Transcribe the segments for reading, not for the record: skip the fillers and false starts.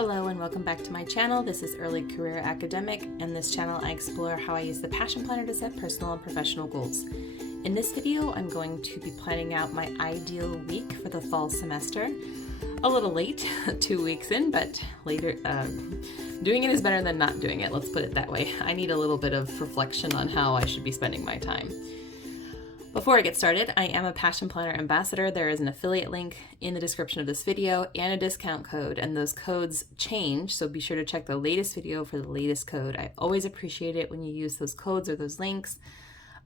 Hello and welcome back to my channel. This is Early Career Academic. In this channel I explore how I use the Passion Planner to set personal and professional goals. In this video I'm going to be planning out my ideal week for the fall semester. A little late, 2 weeks in, but later doing it is better than not doing it, let's put it that way. I need a little bit of reflection on how I should be spending my time. Before I get started, I am a Passion Planner ambassador. There is an affiliate link in the description of this video and a discount code, and those codes change, so be sure to check the latest video for the latest code. I always appreciate it when you use those codes or those links.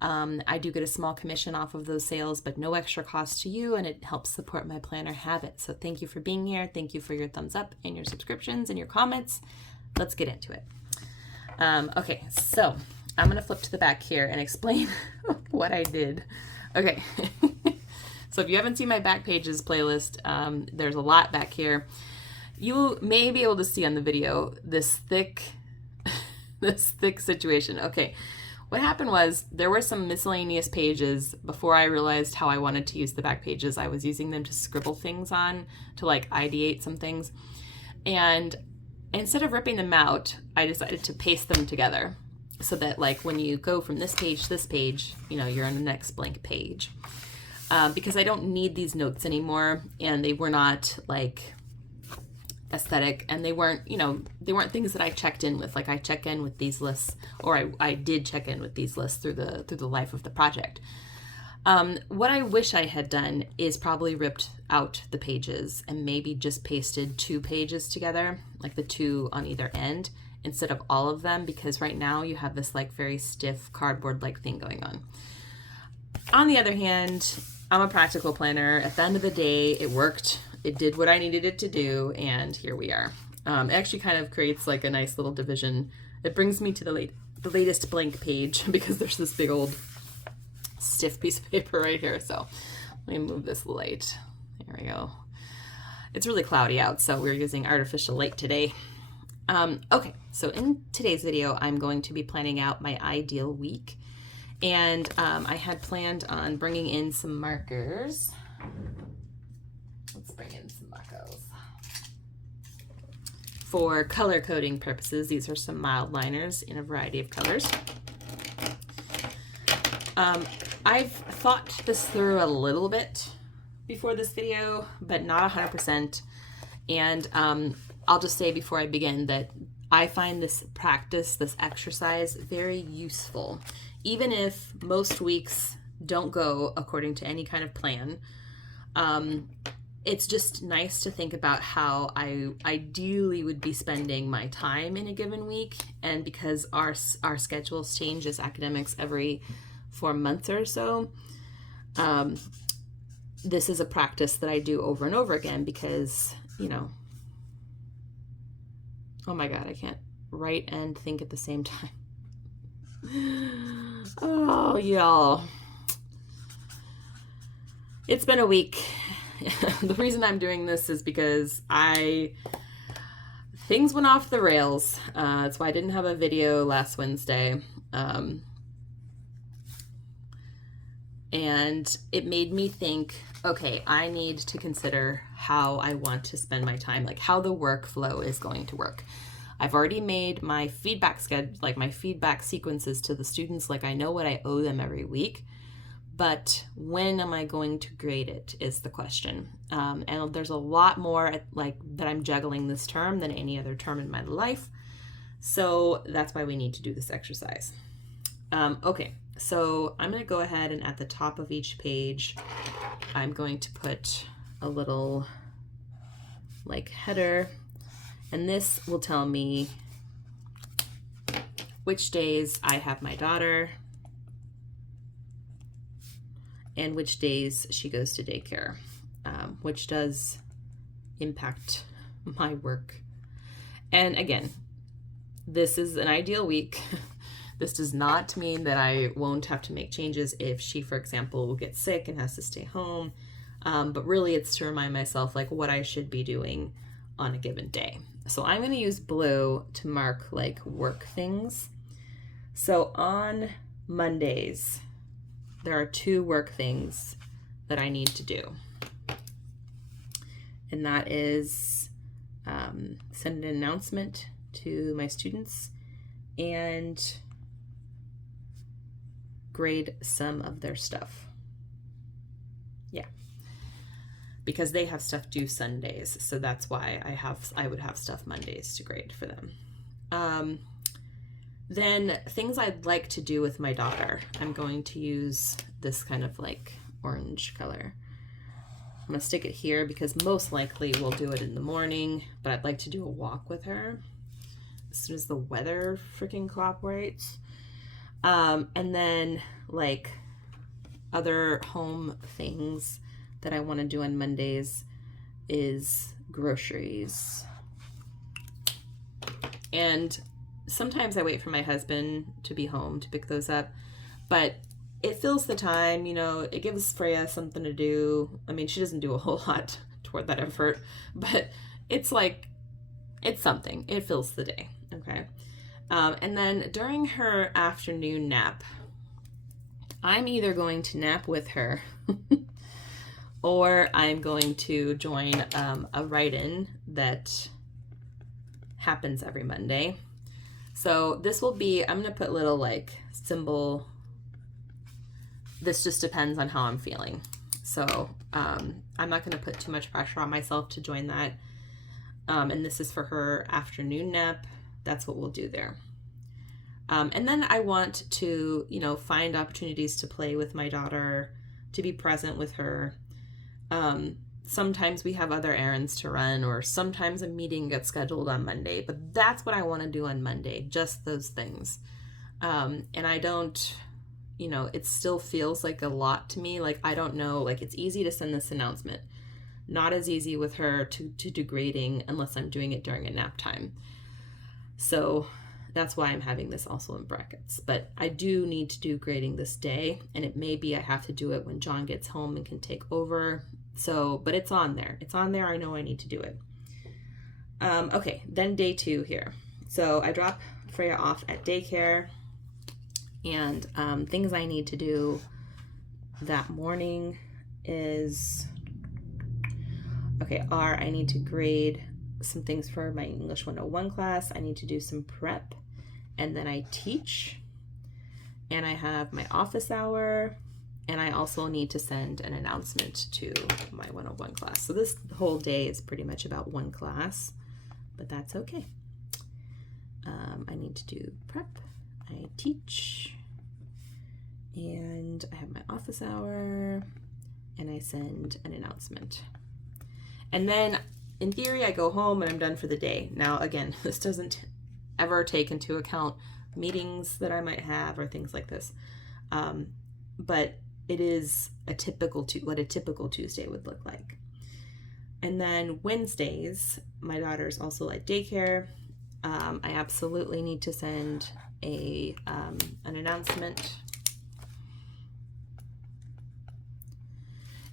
I do get a small commission off of those sales, but no extra cost to you, and it helps support my planner habit. So thank you for being here. Thank you for your thumbs up and your subscriptions and your comments. Let's get into it. Okay, so I'm going to flip to the back here and explain what I did. Okay, so if you haven't seen my back pages playlist, there's a lot back here. You may be able to see on the video this thick situation. Okay, what happened was there were some miscellaneous pages before I realized how I wanted to use the back pages. I was using them to scribble things on, to like ideate some things. And instead of ripping them out, I decided to paste them together, so that like when you go from this page to this page, you know, you're on the next blank page. Because I don't need these notes anymore, and they were not like aesthetic, and they weren't, you know, they weren't things that I checked in with. Like I check in with these lists, or I did check in with these lists through the life of the project. What I wish I had done is probably ripped out the pages and maybe just pasted 2 pages together, like the 2 on either end, instead of all of them, because right now you have this like very stiff cardboard-like thing going on. On the other hand, I'm a practical planner. At the end of the day, it worked. It did what I needed it to do, and here we are. It actually kind of creates like a nice little division. It brings me to the latest blank page because there's this big old stiff piece of paper right here. So let me move this light. There we go. It's really cloudy out, so we're using artificial light today. Okay, so in today's video, I'm going to be planning out my ideal week, and I had planned on bringing in some markers. Let's bring in some markers. For color coding purposes, these are some mild liners in a variety of colors. I've thought this through a little bit before this video, but not 100%, and I'll just say before I begin that I find this practice, this exercise, very useful. Even if most weeks don't go according to any kind of plan, it's just nice to think about how I ideally would be spending my time in a given week. And because our schedules change as academics every 4 months or so, this is a practice that I do over and over again because, you know, oh my God, I can't write and think at the same time. Oh, y'all. It's been a week. The reason I'm doing this is because things went off the rails. That's why I didn't have a video last Wednesday. And it made me think, okay, I need to consider how I want to spend my time, like how the workflow is going to work. I've already made my feedback schedule, like my feedback sequences to the students, like I know what I owe them every week, but when am I going to grade it is the question. And there's a lot more like that I'm juggling this term than any other term in my life. So that's why we need to do this exercise. Okay. So I'm going to go ahead and at the top of each page, I'm going to put a little like header, and this will tell me which days I have my daughter and which days she goes to daycare, which does impact my work. And again, this is an ideal week. This does not mean that I won't have to make changes if she, for example, gets sick and has to stay home. But really it's to remind myself like what I should be doing on a given day. So I'm going to use blue to mark like work things. So on Mondays, there are 2 work things that I need to do. And that is send an announcement to my students and grade some of their stuff. Yeah. Because they have stuff due Sundays, so that's why I would have stuff Mondays to grade for them. Then things I'd like to do with my daughter. I'm going to use this kind of like orange color. I'm gonna stick it here because most likely we'll do it in the morning, but I'd like to do a walk with her as soon as the weather freaking cooperates. And then like other home things that I want to do on Mondays is groceries. And sometimes I wait for my husband to be home to pick those up, but it fills the time, you know, it gives Freya something to do. I mean, she doesn't do a whole lot toward that effort, but it's like, it's something. It fills the day, okay? And then during her afternoon nap, I'm either going to nap with her or I'm going to join a write-in that happens every Monday. So this will be, I'm going to put little like symbol. This just depends on how I'm feeling. So I'm not going to put too much pressure on myself to join that. And this is for her afternoon nap. That's what we'll do there. And then I want to, you know, find opportunities to play with my daughter, to be present with her. Sometimes we have other errands to run, or sometimes a meeting gets scheduled on Monday, but that's what I want to do on Monday, just those things. And I don't, you know, it still feels like a lot to me. Like, I don't know, like it's easy to send this announcement. Not as easy with her to do grading unless I'm doing it during a nap time. So that's why I'm having this also in brackets. But I do need to do grading this day, and it may be I have to do it when John gets home and can take over. So, but it's on there. It's on there. I know I need to do it. Okay, then day 2 here. So I drop Freya off at daycare, and things I need to do that morning is, okay, I need to grade some things for my English 101 class. I need to do some prep, and then I teach, and I have my office hour, and I also need to send an announcement to my 101 class. So this whole day is pretty much about one class, but that's okay. I need to do prep, I teach, and I have my office hour, and I send an announcement. And then in theory, I go home and I'm done for the day. Now, again, this doesn't ever take into account meetings that I might have or things like this. But it is what a typical Tuesday would look like. And then Wednesdays, my daughter's also at daycare. I absolutely need to send an announcement.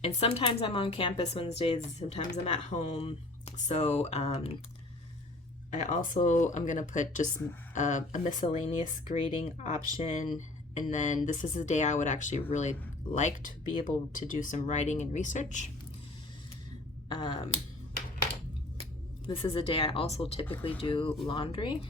And sometimes I'm on campus Wednesdays, sometimes I'm at home. So I'm going to put just a miscellaneous grading option. And then this is the day I would actually really like to be able to do some writing and research. This is a day I also typically do laundry.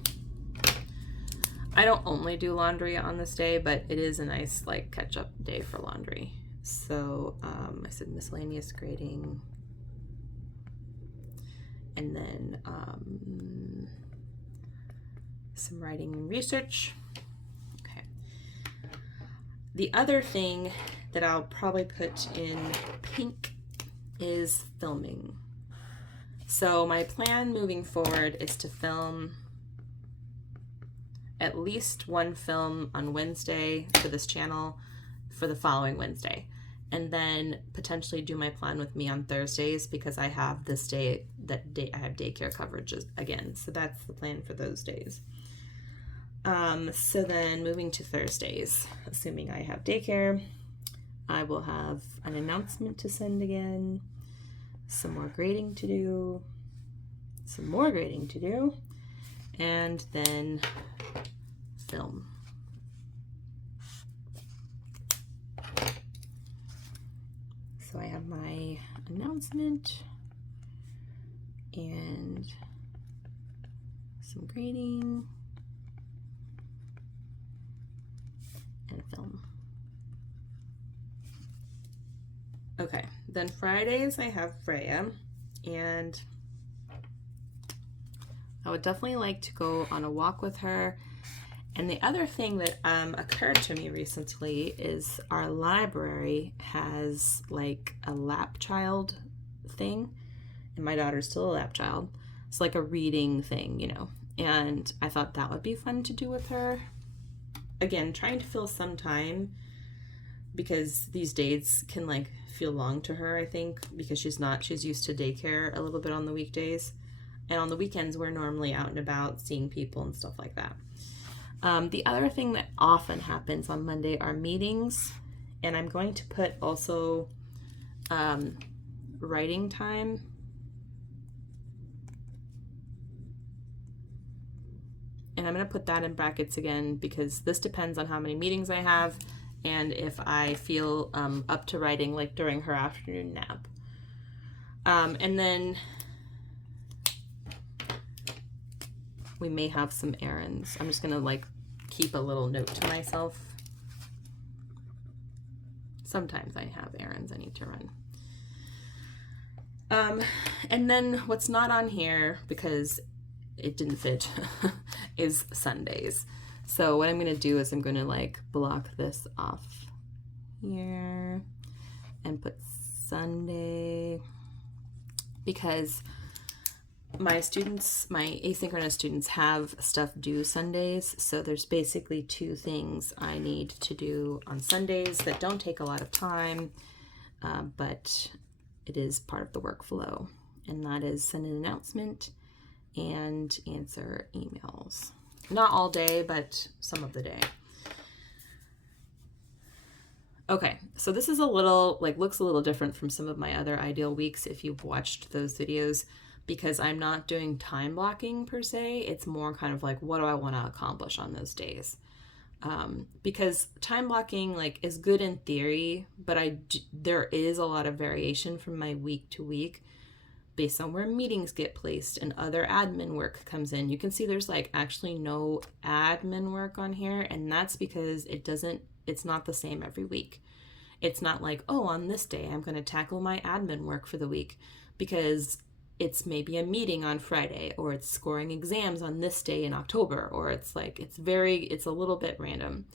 I don't only do laundry on this day, but it is a nice like catch-up day for laundry. So I said miscellaneous grading, and then some writing and research. Okay. The other thing that I'll probably put in pink is filming. So my plan moving forward is to film at least one film on Wednesday for this channel for the following Wednesday, and then potentially do my plan with me on Thursdays, because I have this day, I have daycare coverage again. So that's the plan for those days. So then moving to Thursdays, assuming I have daycare, I will have an announcement to send again, some more grading to do, some more grading to do, and then film. So I have my announcement, and some grading and film. Okay, then Fridays I have Freya, and I would definitely like to go on a walk with her. And the other thing that occurred to me recently is our library has like a lap child thing, and my daughter's still a lap child. It's like a reading thing, you know, and I thought that would be fun to do with her. Again, trying to fill some time, because these days can like feel long to her, I think, because she's used to daycare a little bit on the weekdays, and on the weekends we're normally out and about seeing people and stuff like that. The other thing that often happens on Monday are meetings, and I'm going to put also writing time. And I'm going to put that in brackets again, because this depends on how many meetings I have and if I feel up to writing like during her afternoon nap. And then we may have some errands. I'm just going to like keep a little note to myself. Sometimes I have errands I need to run. And then what's not on here, because it didn't fit, is Sundays. So what I'm going to do is I'm going to like block this off here and put Sunday, because my asynchronous students have stuff due Sundays. So there's basically two things I need to do on Sundays that don't take a lot of time, but it is part of the workflow. And that is send an announcement and answer emails. Not all day, but some of the day. Okay, so this is a little, like, looks a little different from some of my other ideal weeks if you've watched those videos, because I'm not doing time blocking per se. It's more kind of like, what do I want to accomplish on those days? Because time blocking like is good in theory, but there is a lot of variation from my week to week based on where meetings get placed and other admin work comes in. You can see there's like actually no admin work on here, and that's because it's not the same every week. It's not like, oh, on this day I'm going to tackle my admin work for the week, because it's maybe a meeting on Friday, or it's scoring exams on this day in October, or it's like it's a little bit random.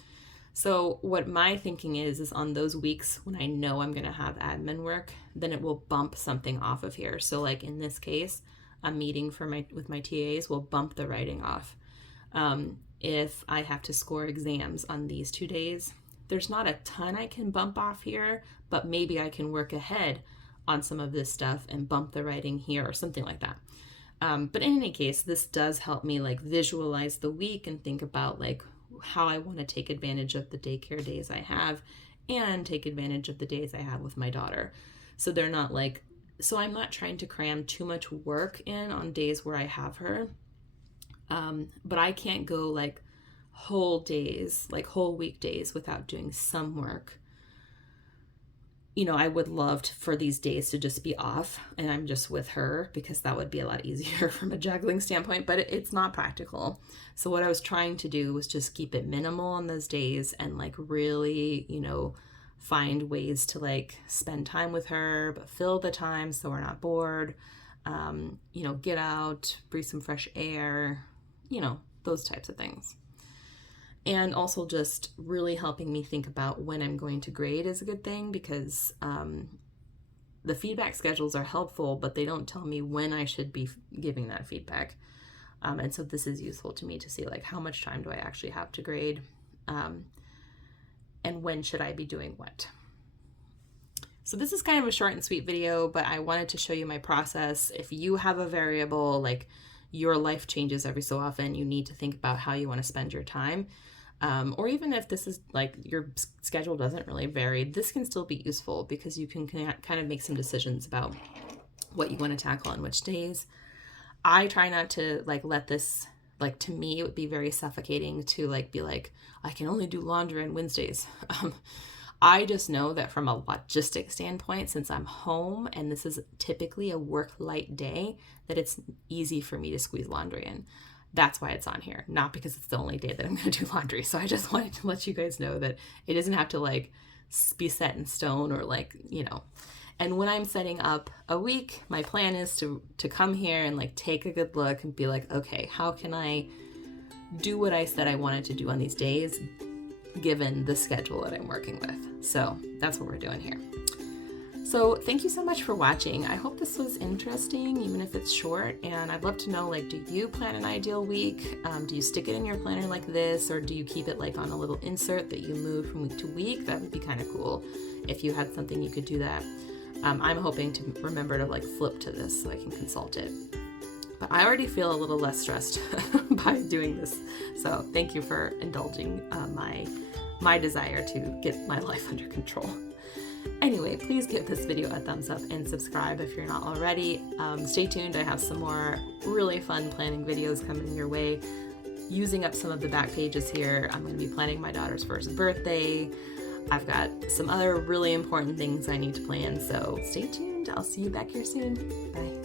So what my thinking is on those weeks when I know I'm going to have admin work, then it will bump something off of here. So like in this case, a meeting with my TAs will bump the writing off. If I have to score exams on these 2 days, there's not a ton I can bump off here, but maybe I can work ahead on some of this stuff and bump the writing here or something like that. But in any case, this does help me like visualize the week and think about like how I want to take advantage of the daycare days I have and take advantage of the days I have with my daughter. So they're not like, so I'm not trying to cram too much work in on days where I have her. But I can't go like whole days, like whole weekdays without doing some work. You know, I would love for these days to just be off and I'm just with her, because that would be a lot easier from a juggling standpoint, but it's not practical. So what I was trying to do was just keep it minimal on those days and like really, you know, find ways to like spend time with her, but fill the time so we're not bored, you know, get out, breathe some fresh air, you know, those types of things. And also just really helping me think about when I'm going to grade is a good thing, because the feedback schedules are helpful, but they don't tell me when I should be giving that feedback. And so this is useful to me to see like how much time do I actually have to grade, and when should I be doing what. So this is kind of a short and sweet video, but I wanted to show you my process. If you have a variable, like your life changes every so often, you need to think about how you want to spend your time. Or even if this is like your schedule doesn't really vary, this can still be useful because you can kind of make some decisions about what you want to tackle on which days. I try not to like let this, like, to me it would be very suffocating to like be like, I can only do laundry on Wednesdays. I just know that from a logistic standpoint, since I'm home and this is typically a work light day, that it's easy for me to squeeze laundry in. That's why it's on here, not because it's the only day that I'm going to do laundry. So I just wanted to let you guys know that it doesn't have to like be set in stone or like, you know. And when I'm setting up a week, my plan is to come here and like take a good look and be like, okay, how can I do what I said I wanted to do on these days, given the schedule that I'm working with? So that's what we're doing here. So thank you so much for watching. I hope this was interesting, even if it's short. And I'd love to know, like, do you plan an ideal week? Do you stick it in your planner like this, or do you keep it like on a little insert that you move from week to week? That would be kind of cool if you had something you could do that. I'm hoping to remember to like flip to this so I can consult it. But I already feel a little less stressed by doing this. So thank you for indulging my desire to get my life under control. Anyway, please give this video a thumbs up and subscribe if you're not already. Stay tuned. I have some more really fun planning videos coming your way. Using up some of the back pages here, I'm going to be planning my daughter's first birthday. I've got some other really important things I need to plan, so stay tuned. I'll see you back here soon. Bye.